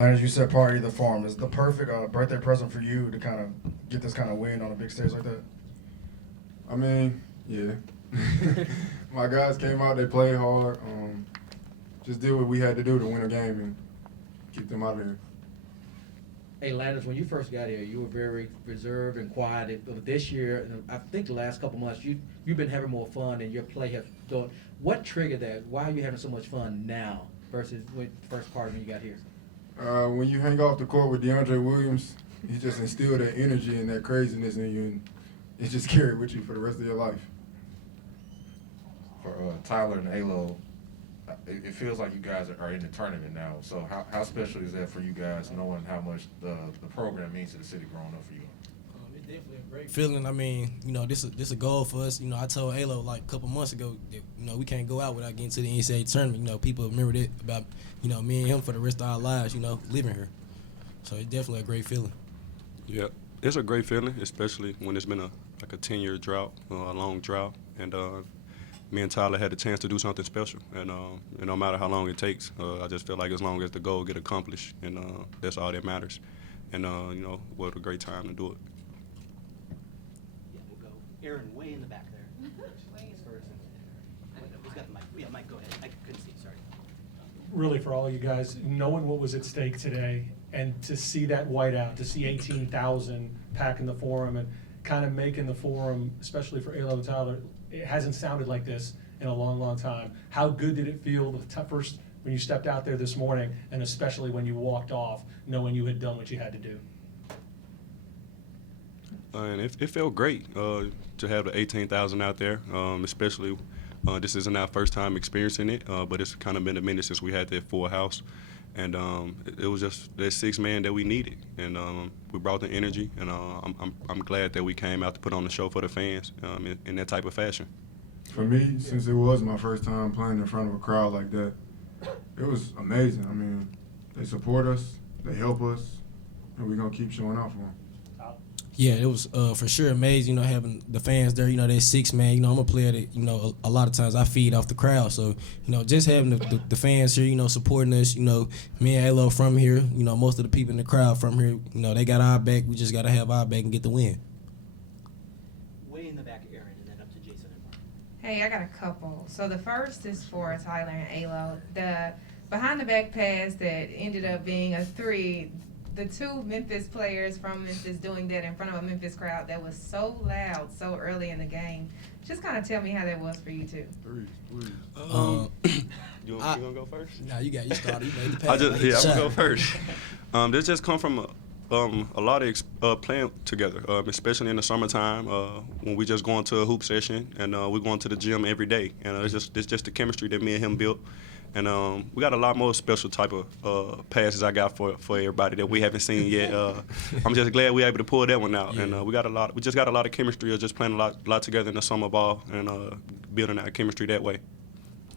And as you said, party of the farm is the perfect birthday present for you to kind of get this kind of win on a big stage like that. I mean, yeah. My guys came out, they played hard. Just did what we had to do to win a game and keep them out of here. Hey, Landers, when you first got here, you were very reserved and quiet. This year, and I think the last couple months, you've been having more fun, and your play has gone. What triggered that? Why are you having so much fun now versus with the first part when you got here? When you hang off the court with DeAndre Williams, he just instilled that energy and that craziness in you, and it just carried with you for the rest of your life. For Tyler and Alo, it feels like you guys are in the tournament now. So how special is that for you guys, knowing how much the program means to the city growing up for you? It's definitely a great feeling. I mean, this a goal for us. I told Alo like a couple months ago that we can't go out without getting to the NCAA tournament. People remember that about me and him for the rest of our lives. Living here. So it's definitely a great feeling. Yeah, it's a great feeling, especially when it's been a 10-year drought, a long drought, and me and Tyler had the chance to do something special. And no matter how long it takes, I just feel like as long as the goal get accomplished, and that's all that matters. And what a great time to do it. Yeah, we'll go. Aaron, way in the back there. Who's got the mic? Yeah, Mike, go ahead. I couldn't see. Sorry. Really, for all you guys, knowing what was at stake today and to see that whiteout, to see 18,000 packing the forum and kind of making the forum, especially for Alo and Tyler, it hasn't sounded like this in a long, long time. How good did it feel first when you stepped out there this morning, and especially when you walked off, knowing you had done what you had to do? And it felt great to have the 18,000 out there, especially this isn't our first time experiencing it, but it's kind of been a minute since we had that full house. And it was just that six man that we needed, and we brought the energy, and I'm glad that we came out to put on the show for the fans in that type of fashion. For me, since it was my first time playing in front of a crowd like that, it was amazing. I mean, they support us, they help us, and we're gonna keep showing out for them. Yeah, it was for sure amazing, having the fans there, that six man, I'm a player that, a lot of times I feed off the crowd. So, just having the fans here, supporting us, me and Alo from here, most of the people in the crowd from here, they got our back. We just got to have our back and get the win. Way in the back, Aaron, and then up to Jason and Mark. Hey, I got a couple. So the first is for Tyler and Alo. The behind the back pass that ended up being a three. The two Memphis players from Memphis doing that in front of a Memphis crowd that was so loud so early in the game. Just kind of tell me how that was for you two. You want to go first? Nah, you started. You made the pass. I'm gonna go first. This just come from a lot of playing together, especially in the summertime when we just going to a hoop session and we're going to the gym every day, and it's just the chemistry that me and him built. And we got a lot more special type of passes I got for everybody that we haven't seen yet. I'm just glad we were able to pull that one out. Yeah. And we just got a lot of chemistry of just playing a lot together in the summer ball and building our chemistry that way.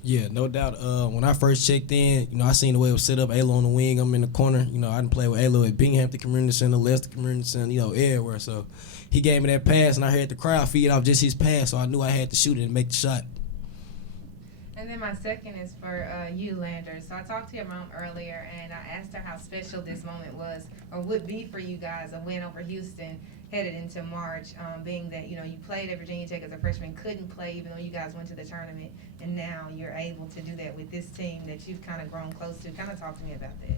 Yeah, no doubt. When I first checked in, I seen the way it was set up. Alo on the wing, I'm in the corner. I didn't play with Alo at Binghamton Community Center, Leicester Community Center, everywhere. So he gave me that pass, and I heard the crowd feed off just his pass, so I knew I had to shoot it and make the shot. And then my second is for you, Landers. So I talked to your mom earlier, and I asked her how special this moment was or would be for you guys, a win over Houston headed into March, being that, you played at Virginia Tech as a freshman, couldn't play even though you guys went to the tournament, and now you're able to do that with this team that you've kind of grown close to. Kind of talk to me about that.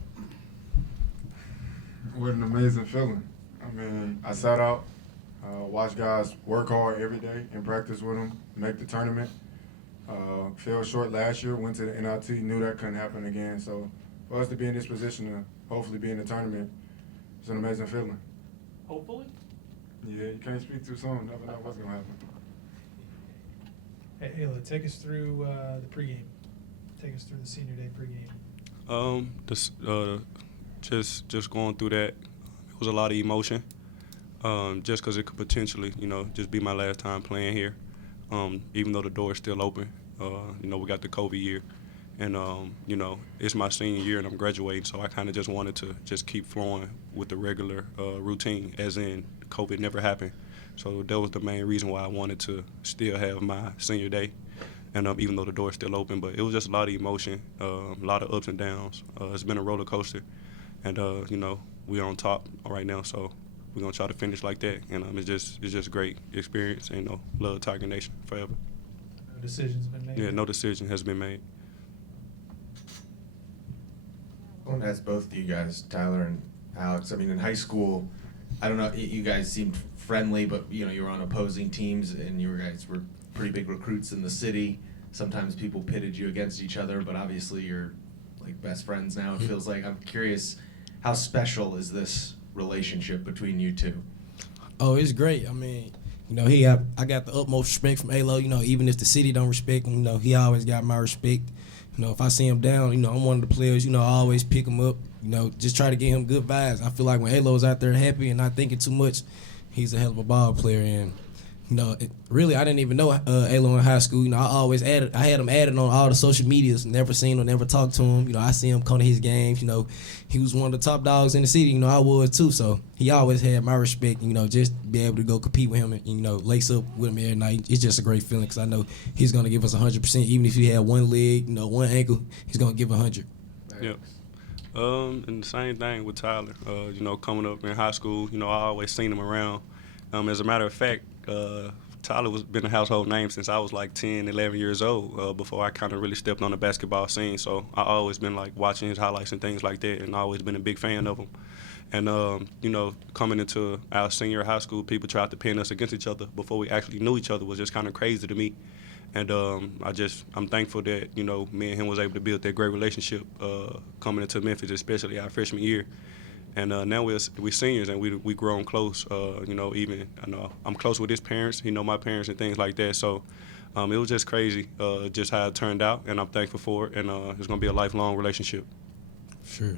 What an amazing feeling. I mean, I sat out, watched guys work hard every day and practice with them, make the tournament. Fell short last year, went to the NIT, knew that couldn't happen again. So for us to be in this position to hopefully be in the tournament, it's an amazing feeling. Hopefully? Yeah, you can't speak too soon. Never know what's going to happen. Hey, Alo, take us through the pregame. Take us through the senior day pregame. Just going through that, it was a lot of emotion. Just because it could potentially, just be my last time playing here. Even though the door is still open, we got the COVID year, and it's my senior year and I'm graduating, so I kind of just wanted to just keep flowing with the regular routine, as in COVID never happened. So that was the main reason why I wanted to still have my senior day, and even though the door is still open, but it was just a lot of emotion, a lot of ups and downs. It's been a roller coaster, and you know, we're on top right now, so we're gonna try to finish like that. And it's just great experience, and you know, love Tiger Nation forever. No decision's been made? Yeah, no decision has been made. I want to ask both of you guys, Tyler and Alex. I mean, in high school, I don't know, you guys seemed friendly, but you know, you were on opposing teams, and you guys were pretty big recruits in the city. Sometimes people pitted you against each other, but obviously you're like best friends now. It feels like. I'm curious, how special is this relationship between you two? Oh, it's great. I mean, you know, I got the utmost respect from Alo. You know, even if the city don't respect him, you know, he always got my respect. You know, if I see him down, you know, I'm one of the players, you know, I always pick him up, you know, just try to get him good vibes. I feel like when Alo's out there happy and not thinking too much, he's a hell of a ball player. And, you know, really, I didn't even know Alo in high school. You know, I had him added on all the social medias, never seen him, never talked to him. You know, I see him come to his games. You know, he was one of the top dogs in the city. You know, I was too. So he always had my respect, you know, just be able to go compete with him and, you know, lace up with him every night. It's just a great feeling because I know he's going to give us 100%. Even if he had one leg, you know, one ankle, he's going to give 100. Yep. And the same thing with Tyler. You know, coming up in high school, you know, I always seen him around. As a matter of fact, Tyler was been a household name since I was like 10, 11 years old, before I kind of really stepped on the basketball scene. So I always been like watching his highlights and things like that, and I always been a big fan of him. And, you know, coming into our senior high school, people tried to pin us against each other before we actually knew each other was just kind of crazy to me. And I'm thankful that, you know, me and him was able to build that great relationship coming into Memphis, especially our freshman year. And now we're seniors, and we grown close. You know, even I'm close with his parents. He know my parents and things like that. So it was just crazy, just how it turned out, and I'm thankful for it. And it's gonna be a lifelong relationship. Sure.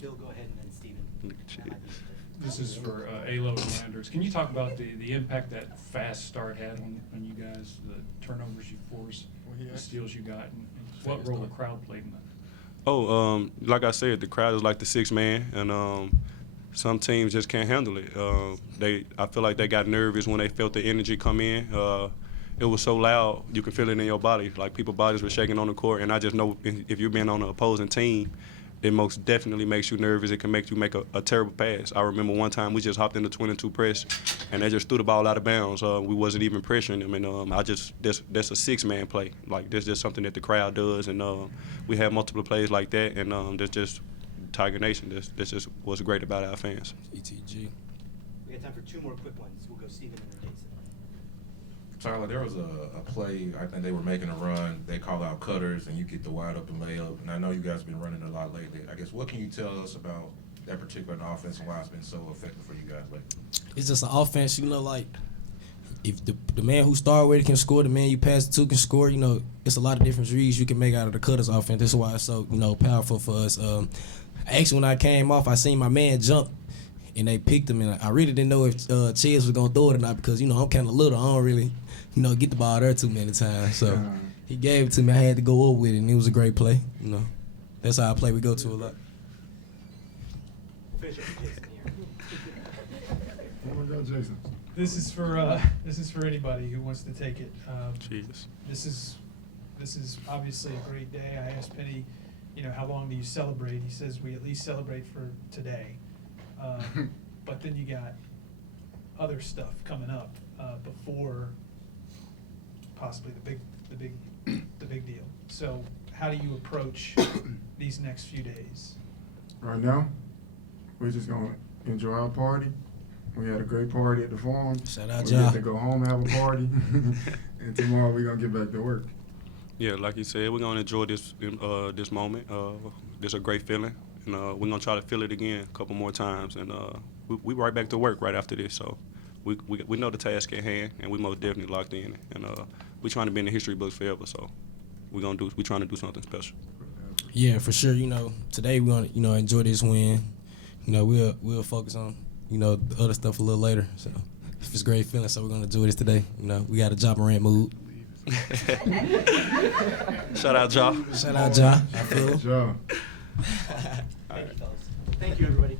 Bill, go ahead, and then Steven. This is for Alo and Landers. Can you talk about the impact that fast start had on you guys, the turnovers you forced, the steals you got, and what role the crowd played in that? Oh, like I said, the crowd is like the sixth man, and some teams just can't handle it. I feel like they got nervous when they felt the energy come in. It was so loud, you can feel it in your body. Like people's bodies were shaking on the court, and I just know if you've been on an opposing team, it most definitely makes you nervous. It can make you make a terrible pass. I remember one time we just hopped in the 22 press, and they just threw the ball out of bounds. We wasn't even pressuring them, and that's a six-man play. Like, that's just something that the crowd does, and we have multiple plays like that, and that's just Tiger Nation. That's just what's great about our fans. ETG. We got time for two more quick ones. We'll go Steven and then Jason. Tyler, there was a play, I think they were making a run, they call out cutters, and you get the wide open layup, and I know you guys have been running a lot lately. I guess, what can you tell us about that particular offense and why it's been so effective for you guys lately? It's just an offense, you know, like, if the man who started with it can score, the man you pass it to can score, you know, it's a lot of different reads you can make out of the cutters offense. That's why it's so, you know, powerful for us. Actually, when I came off, I seen my man jump, and they picked him, and I really didn't know if Chaz was going to throw it or not because, you know, I'm kind of little. I don't really, you know, get the ball there too many times. So he gave it to me. I had to go over with it, and it was a great play. You know, that's how I play. We go to a lot. We'll finish up with Jason here. Oh my God, Jason. This is for anybody who wants to take it. Jesus. This is obviously a great day. I asked Penny, you know, how long do you celebrate? He says we at least celebrate for today. But then you got other stuff coming up before possibly the big deal. So how do you approach these next few days? Right now, we're just gonna enjoy our party. We had a great party at the Forum. Shout out, We Ja. get to go home and have a party, and tomorrow we're gonna get back to work. Yeah, like you said, we're gonna enjoy this moment. This a great feeling, and we're gonna try to feel it again a couple more times, and we right back to work right after this. So we know the task at hand, and we most definitely locked in, and we're trying to be in the history books forever. So we're trying to do something special. Yeah, for sure. You know, today we're gonna, you know, enjoy this win. You know, we'll focus on, you know, the other stuff a little later. So it's a great feeling. So we're gonna enjoy this today. You know, we got a Ja Morant mood. Shout out, Ja. Shout out, Ja. I feel. Ja. Thank you, fellas. Thank you, everybody.